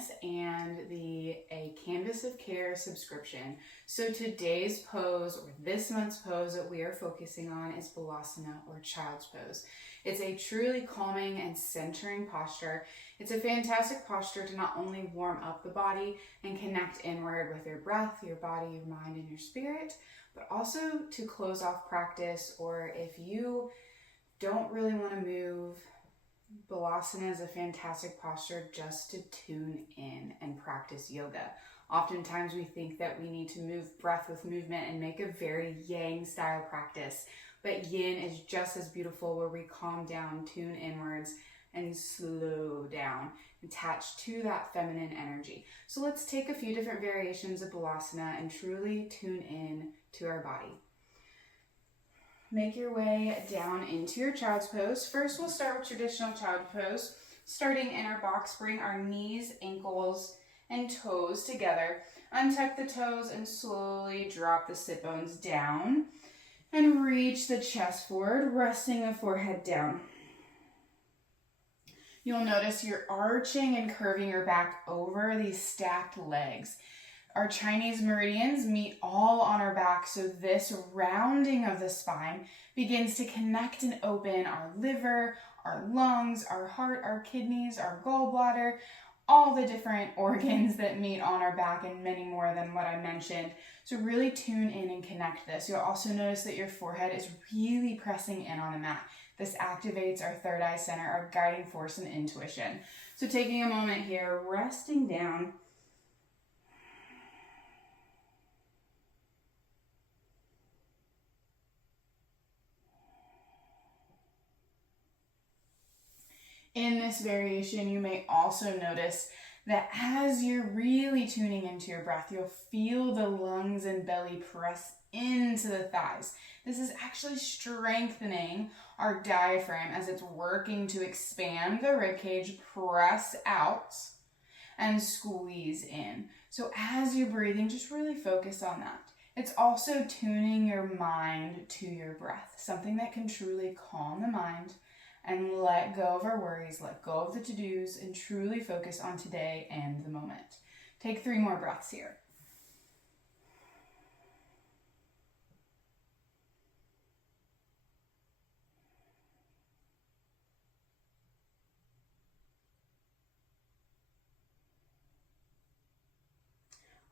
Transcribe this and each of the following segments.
mindfulness and a Canvas of Care subscription. So today's pose, or this month's pose that we are focusing on, is Balasana, or child's pose. It's a truly calming and centering posture. It's a fantastic posture to not only warm up the body and connect inward with your breath, your body, your mind, and your spirit, but also to close off practice, or if you don't really want to move, Balasana is a fantastic posture just to tune in and practice yoga. Oftentimes we think that we need to move breath with movement and make a very yang style practice, but yin is just as beautiful, where we calm down, tune inwards, and slow down, attached to that feminine energy. So let's take a few different variations of Balasana and truly tune in to our body. Make your way down into your child's pose. First, we'll start with traditional child pose. Starting in our box, bring our knees, ankles, and toes together. Untuck the toes and slowly drop the sit bones down. And reach the chest forward, resting the forehead down. You'll notice you're arching and curving your back over these stacked legs. Our Chinese meridians meet all on our back, so this rounding of the spine begins to connect and open our liver, our lungs, our heart, our kidneys, our gallbladder, all the different organs that meet on our back, and many more than what I mentioned. So really tune in and connect this. You'll also notice that your forehead is really pressing in on the mat. This activates our third eye center, our guiding force and intuition. So taking a moment here, resting down. In this variation, you may also notice that as you're really tuning into your breath, you'll feel the lungs and belly press into the thighs. This is actually strengthening our diaphragm as it's working to expand the ribcage, press out, and squeeze in. So as you're breathing, just really focus on that. It's also tuning your mind to your breath, something that can truly calm the mind and let go of our worries, let go of the to-dos, and truly focus on today and the moment. Take 3 more breaths here.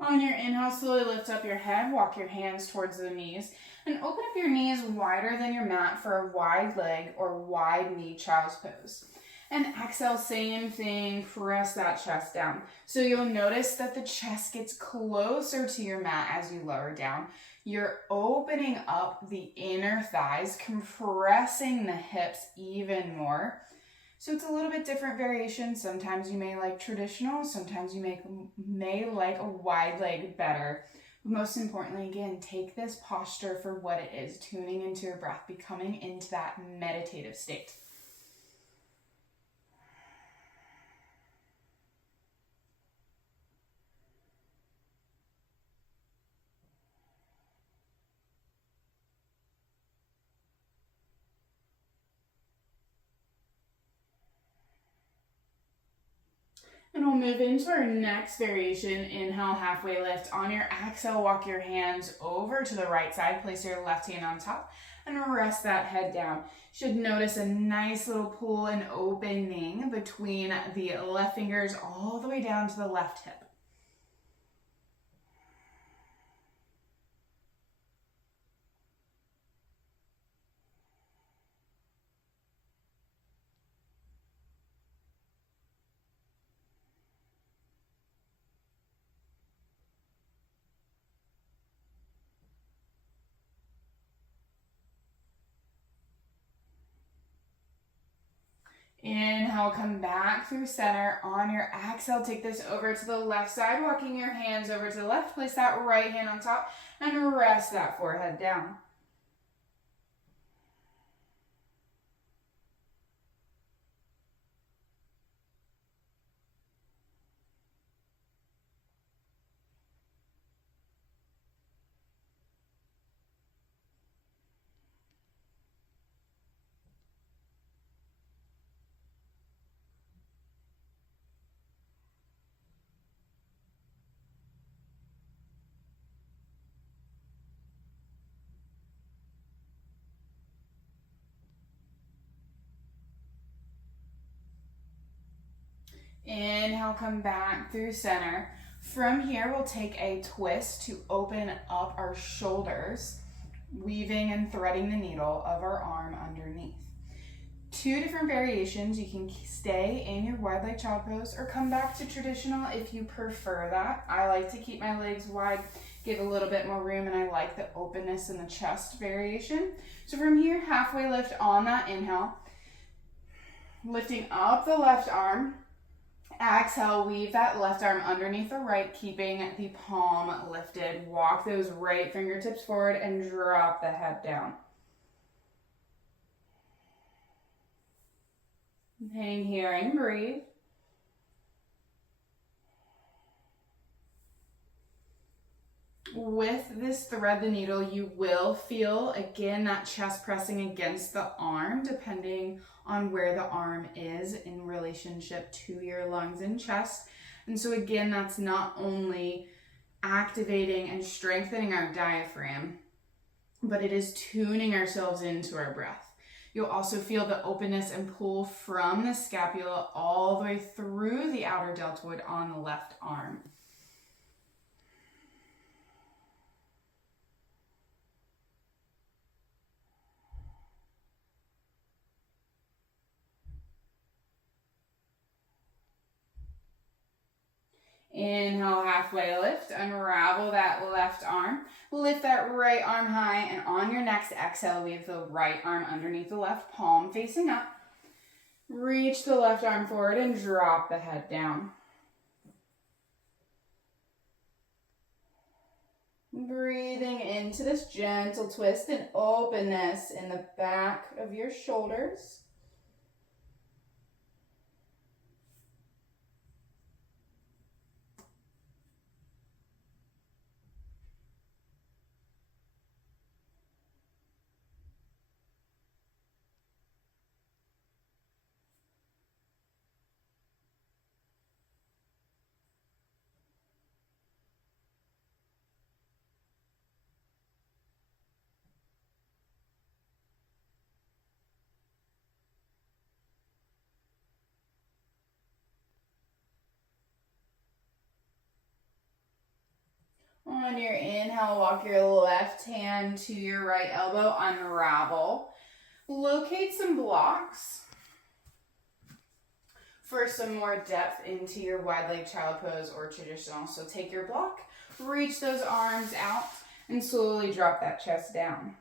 On your inhale, slowly lift up your head, walk your hands towards the knees, and open up your knees wider than your mat for a wide leg or wide knee child's pose. And exhale, same thing, press that chest down. So you'll notice that the chest gets closer to your mat as you lower down. You're opening up the inner thighs, compressing the hips even more. So it's a little bit different variation. Sometimes you may like traditional, sometimes you may like a wide leg better. But most importantly, again, take this posture for what it is, tuning into your breath, becoming into that meditative state. And we'll move into our next variation. Inhale, halfway lift. On your exhale, walk your hands over to the right side. Place your left hand on top and rest that head down. You should notice a nice little pull and opening between the left fingers all the way down to the left hip. Inhale, come back through center. On your exhale, take this over to the left side, walking your hands over to the left. Place that right hand on top and rest that forehead down. Inhale, come back through center. From here, we'll take a twist to open up our shoulders, weaving and threading the needle of our arm underneath. 2 different variations. You can stay in your wide leg child pose or come back to traditional if you prefer that. I like to keep my legs wide, give a little bit more room, and I like the openness in the chest variation. So from here, halfway lift on that inhale, lifting up the left arm. Exhale, weave that left arm underneath the right, keeping the palm lifted. Walk those right fingertips forward and drop the head down. Hang here and breathe. With this thread the needle, you will feel, again, that chest pressing against the arm, depending on where the arm is in relationship to your lungs and chest. And so again, that's not only activating and strengthening our diaphragm, but it is tuning ourselves into our breath. You'll also feel the openness and pull from the scapula all the way through the outer deltoid on the left arm. Inhale, halfway lift, unravel that left arm. Lift that right arm high, and on your next exhale, leave the right arm underneath the left palm facing up. Reach the left arm forward and drop the head down. Breathing into this gentle twist and openness in the back of your shoulders. On your inhale, walk your left hand to your right elbow, unravel. Locate some blocks for some more depth into your wide leg child pose or traditional. So take your block, reach those arms out, and slowly drop that chest down.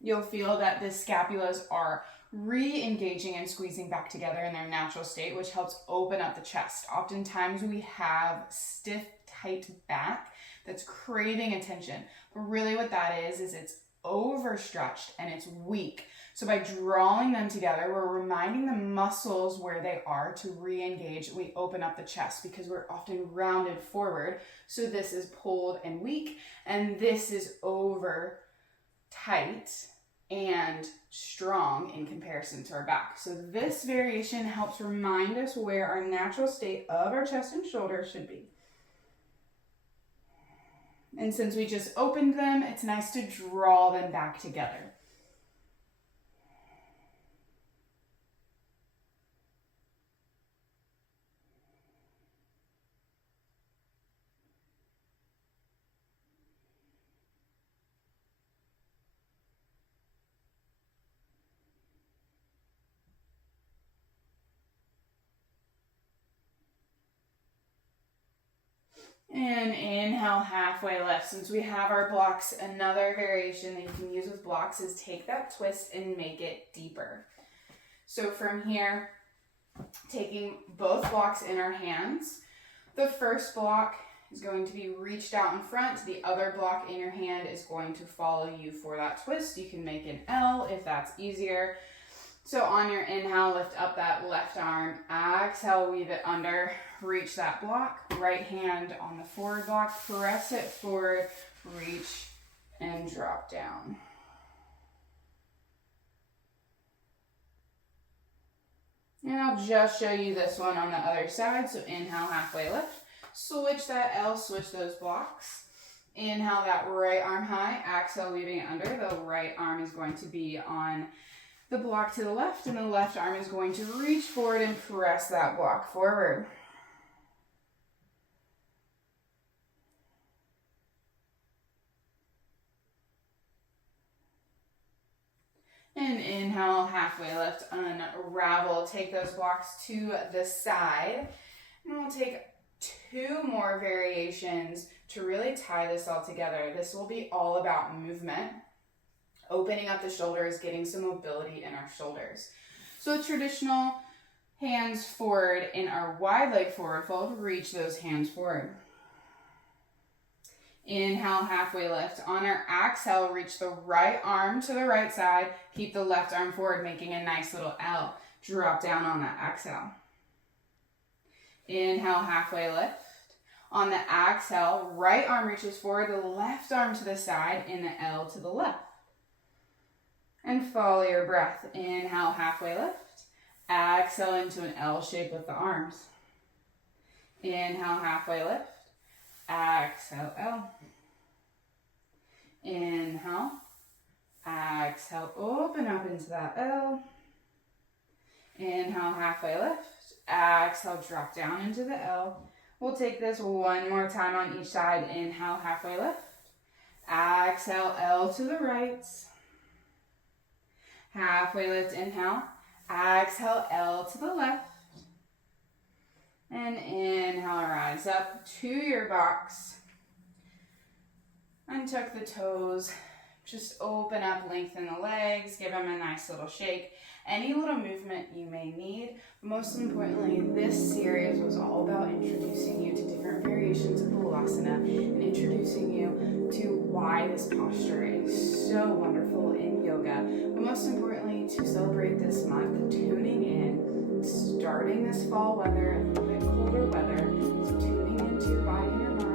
You'll feel that the scapulas are re-engaging and squeezing back together in their natural state, which helps open up the chest. Oftentimes we have stiff, tight back that's craving attention. But really what that is it's overstretched and it's weak. So by drawing them together, we're reminding the muscles where they are to re-engage. We open up the chest because we're often rounded forward. So this is pulled and weak, and this is over tight and strong in comparison to our back. So this variation helps remind us where our natural state of our chest and shoulders should be. And since we just opened them, it's nice to draw them back together. And inhale, halfway lift. Since we have our blocks, another variation that you can use with blocks is take that twist and make it deeper. So from here, taking both blocks in our hands, the first block is going to be reached out in front. The other block in your hand is going to follow you for that twist. You can make an L if that's easier. So on your inhale, lift up that left arm. Exhale, weave it under. Reach that block. Right hand on the forward block. Press it forward. Reach and drop down. And I'll just show you this one on the other side. So inhale, halfway lift. Switch that L, switch those blocks. Inhale that right arm high. Exhale, weaving it under. The right arm is going to be on the block to the left, and the left arm is going to reach forward and press that block forward. Inhale, halfway lift, unravel. Take those blocks to the side. And we'll take 2 more variations to really tie this all together. This will be all about movement, opening up the shoulders, getting some mobility in our shoulders. So traditional hands forward in our wide leg forward fold, reach those hands forward. Inhale, halfway lift. On our exhale, reach the right arm to the right side. Keep the left arm forward, making a nice little L. Drop down on that exhale. Inhale, halfway lift. On the exhale, right arm reaches forward, the left arm to the side in the L to the left. And follow your breath. Inhale, halfway lift. Exhale into an L shape with the arms. Inhale, halfway lift. Exhale, L. Inhale. Exhale, open up into that L. Inhale, halfway lift. Exhale, drop down into the L. We'll take this one more time on each side. Inhale, halfway lift. Exhale, L to the right. Halfway lift, inhale. Exhale, L to the left. And inhale, rise up to your box. Untuck the toes. Just open up, lengthen the legs. Give them a nice little shake. Any little movement you may need. Most importantly, this series was all about introducing you to different variations of Balasana and introducing you to why this posture is so wonderful in yoga. But most importantly, to celebrate this month, tuning in, starting this fall weather, a little bit colder weather, so tuning into your body and your mind.